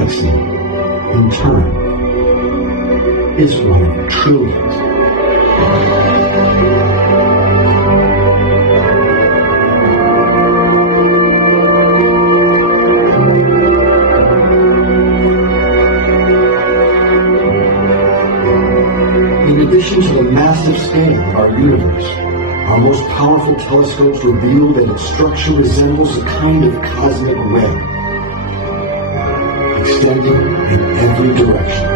galaxy, in turn, is one of trillions. In addition to the massive scale of our universe, our most powerful telescopes reveal that its structure resembles a kind of cosmic web, extending in every direction.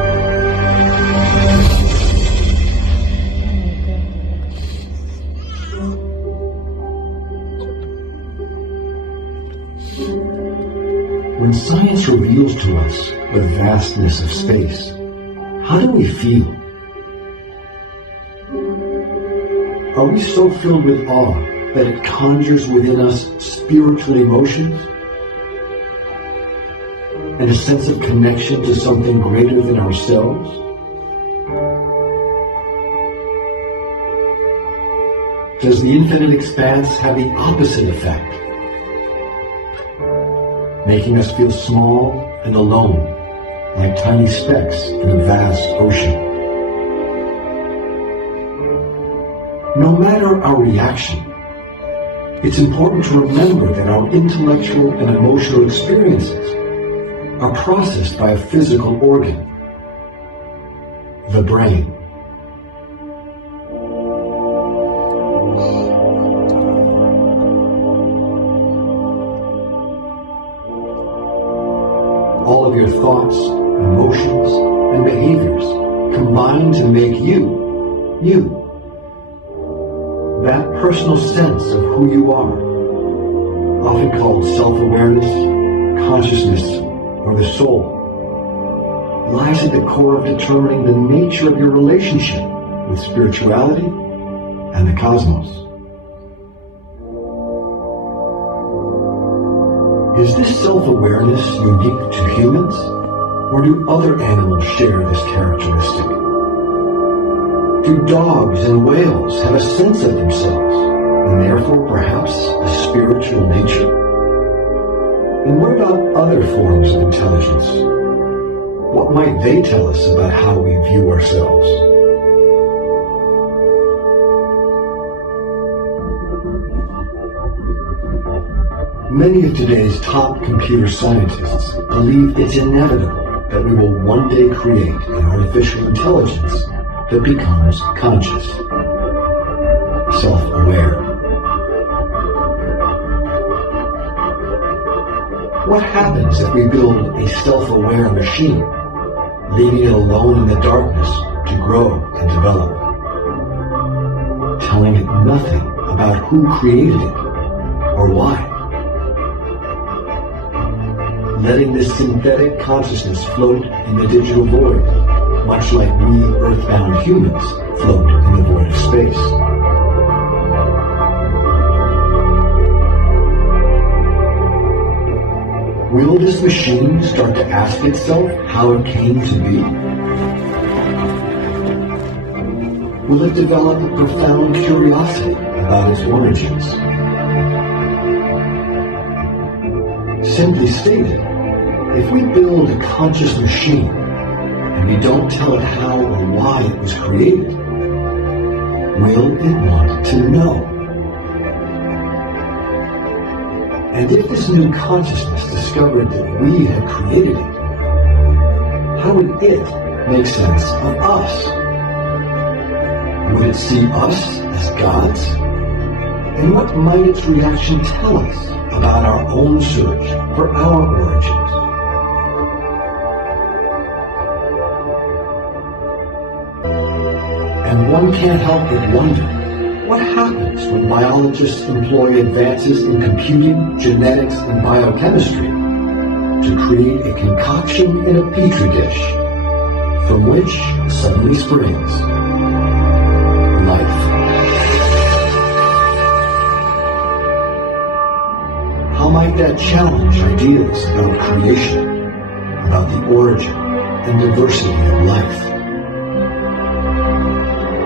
When science reveals to us the vastness of space, how do we feel? Are we so filled with awe that it conjures within us spiritual emotions and a sense of connection to something greater than ourselves? Does the infinite expanse have the opposite effect, making us feel small and alone, like tiny specks in a vast ocean? No matter our reaction, it's important to remember that our intellectual and emotional experiences are processed by a physical organ, the brain. All of your thoughts, emotions, and behaviors combine to make you, you. That personal sense of who you are, often called self-awareness, consciousness, or the soul, lies at the core of determining the nature of your relationship with spirituality and the cosmos. Is this self-awareness unique to humans, or do other animals share this characteristic? Do dogs and whales have a sense of themselves, and therefore perhaps a spiritual nature? And what about other forms of intelligence? What might they tell us about how we view ourselves? Many of today's top computer scientists believe it's inevitable that we will one day create an artificial intelligence that becomes conscious, self-aware. What happens if we build a self-aware machine, leaving it alone in the darkness to grow and develop, telling it nothing about who created it or why? Letting this synthetic consciousness float in the digital void, much like we earthbound humans float in the void of space. Will this machine start to ask itself how it came to be? Will it develop a profound curiosity about its origins? Simply stated, if we build a conscious machine and we don't tell it how or why it was created, will it want to know? And if this new consciousness discovered that we had created it, how would it make sense of us? Would it see us as gods? And what might its reaction tell us about our own search for our origins? And one can't help but wonder, what happens when biologists employ advances in computing, genetics, and biochemistry to create a concoction in a petri dish from which suddenly springs life? How might that challenge ideas about creation, about the origin and diversity of life?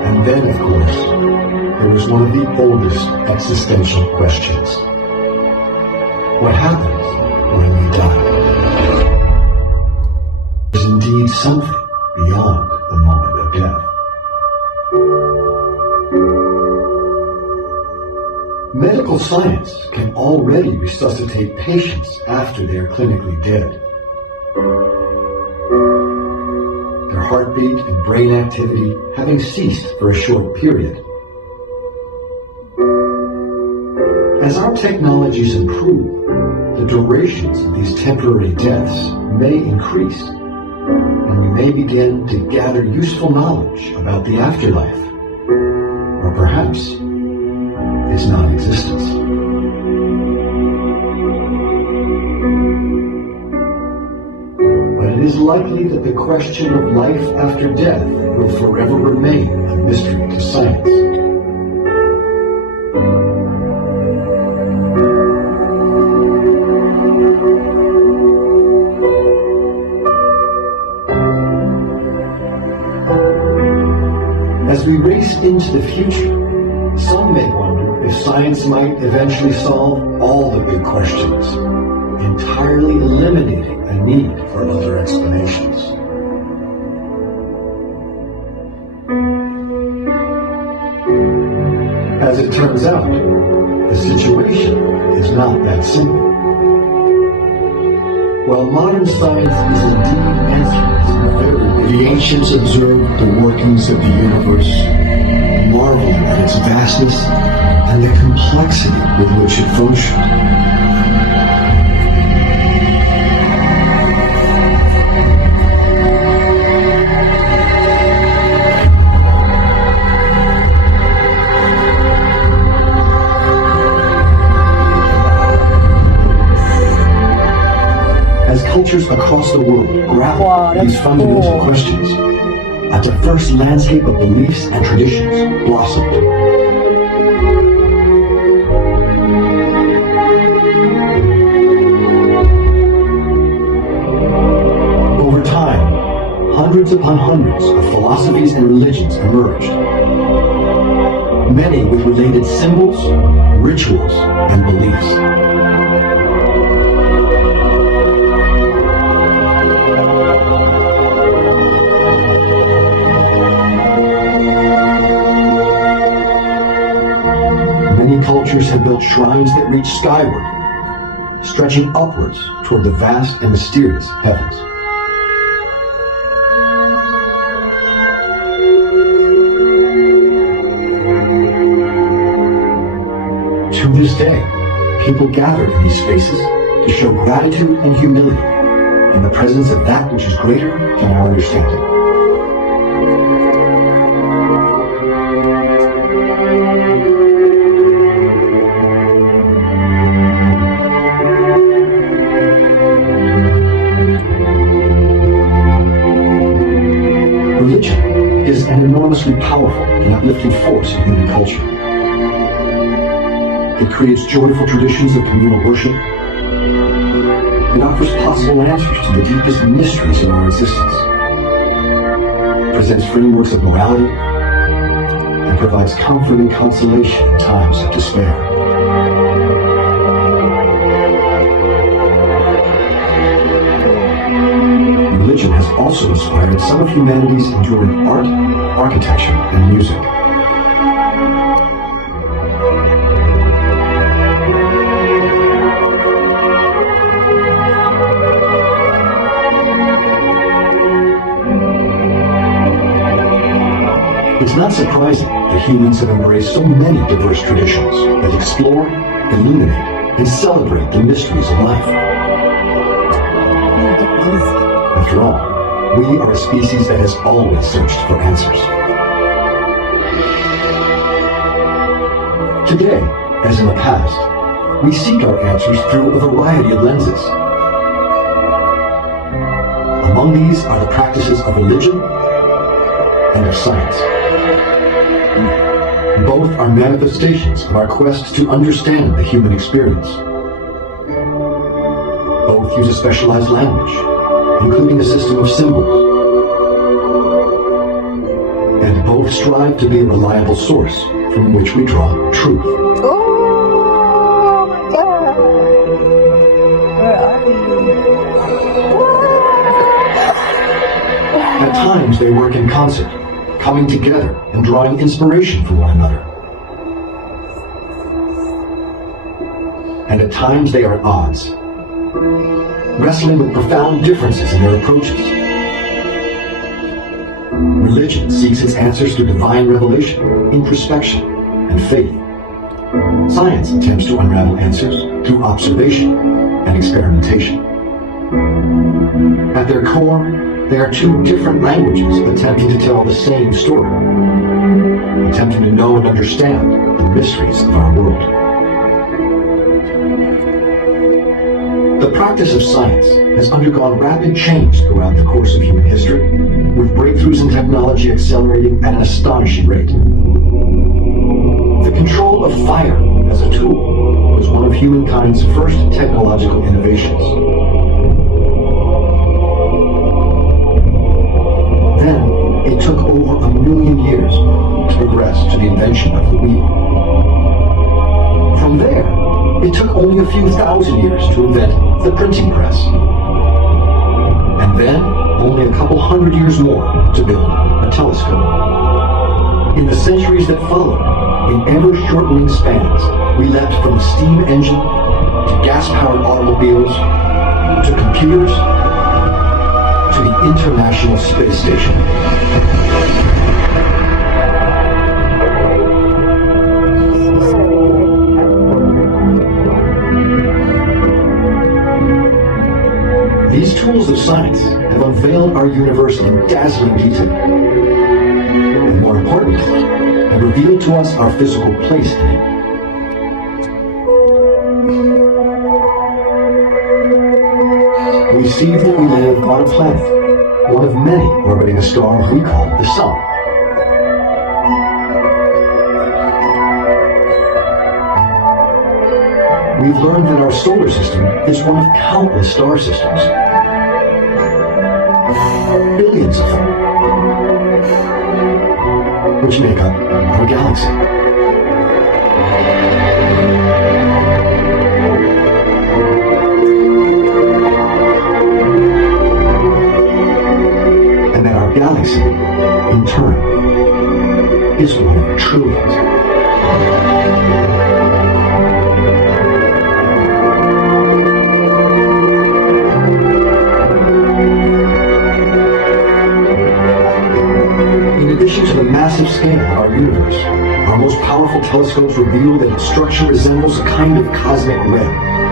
And then, of course, there was one of the oldest existential questions. What happens when we die? need something beyond the moment of death. Medical science can already resuscitate patients after they are clinically dead. Their heartbeat and brain activity having ceased for a short period. As our technologies improve, the durations of these temporary deaths may increase, and we may begin to gather useful knowledge about the afterlife, or perhaps its non-existence. But it is likely that the question of life after death will forever remain a mystery to science. As we race into the future, some may wonder if science might eventually solve all the big questions, entirely eliminating a need for other explanations. As it turns out, the situation is not that simple. While modern science is indeed answering some very big The ancients observed the workings of the universe, marveling at its vastness and the complexity with which it functioned. As cultures across the world grapple with these fundamental questions, a diverse landscape of beliefs and traditions blossomed. Over time, hundreds upon hundreds of philosophies and religions emerged, many with related symbols, rituals, and beliefs. Many cultures have built shrines that reach skyward, stretching upwards toward the vast and mysterious heavens. To this day, people gather in these spaces to show gratitude and humility in the presence of that which is greater than our understanding. Religion is an enormously powerful and uplifting force in human culture. It creates joyful traditions of communal worship. It offers possible answers to the deepest mysteries of our existence, presents frameworks of morality, and provides comfort and consolation in times of despair. Religion has also inspired some of humanity's enduring art, architecture, and music. It's not surprising that humans have embraced so many diverse traditions that explore, illuminate, and celebrate the mysteries of life. After all, we are a species that has always searched for answers. Today, as in the past, we seek our answers through a variety of lenses. Among these are the practices of religion and of science. Both are manifestations of our quest to understand the human experience. Both use a specialized language, including a system of symbols. And both strive to be a reliable source from which we draw truth. Oh my god! Where are you? At times they work in concert, coming together and drawing inspiration from one another. And at times they are at odds, wrestling with profound differences in their approaches. Religion seeks its answers through divine revelation, introspection, and faith. Science attempts to unravel answers through observation and experimentation. At their core, they are two different languages attempting to tell the same story, attempting to know and understand the mysteries of our world. The practice of science has undergone rapid change throughout the course of human history, with breakthroughs in technology accelerating at an astonishing rate. The control of fire as a tool was one of humankind's first technological innovations. Then, it took over 1,000,000 years to progress to the invention of the wheel. From there, it took only a few thousand years to invent the printing press. And then, only a couple hundred years more to build a telescope. In the centuries that followed, in ever-shortening spans, we leapt from the steam engine to gas-powered automobiles to computers to the International Space Station. These tools of science have unveiled our universe in dazzling detail. And more importantly, have revealed to us our physical place in it. We see that we live on a planet, one of many orbiting a star we call the Sun. We've learned that our solar system is one of countless star systems. Billions of them, which make up our galaxy. And that our galaxy, in turn, is one of trillions. In addition to the massive scale of our universe, our most powerful telescopes reveal that its structure resembles a kind of cosmic web.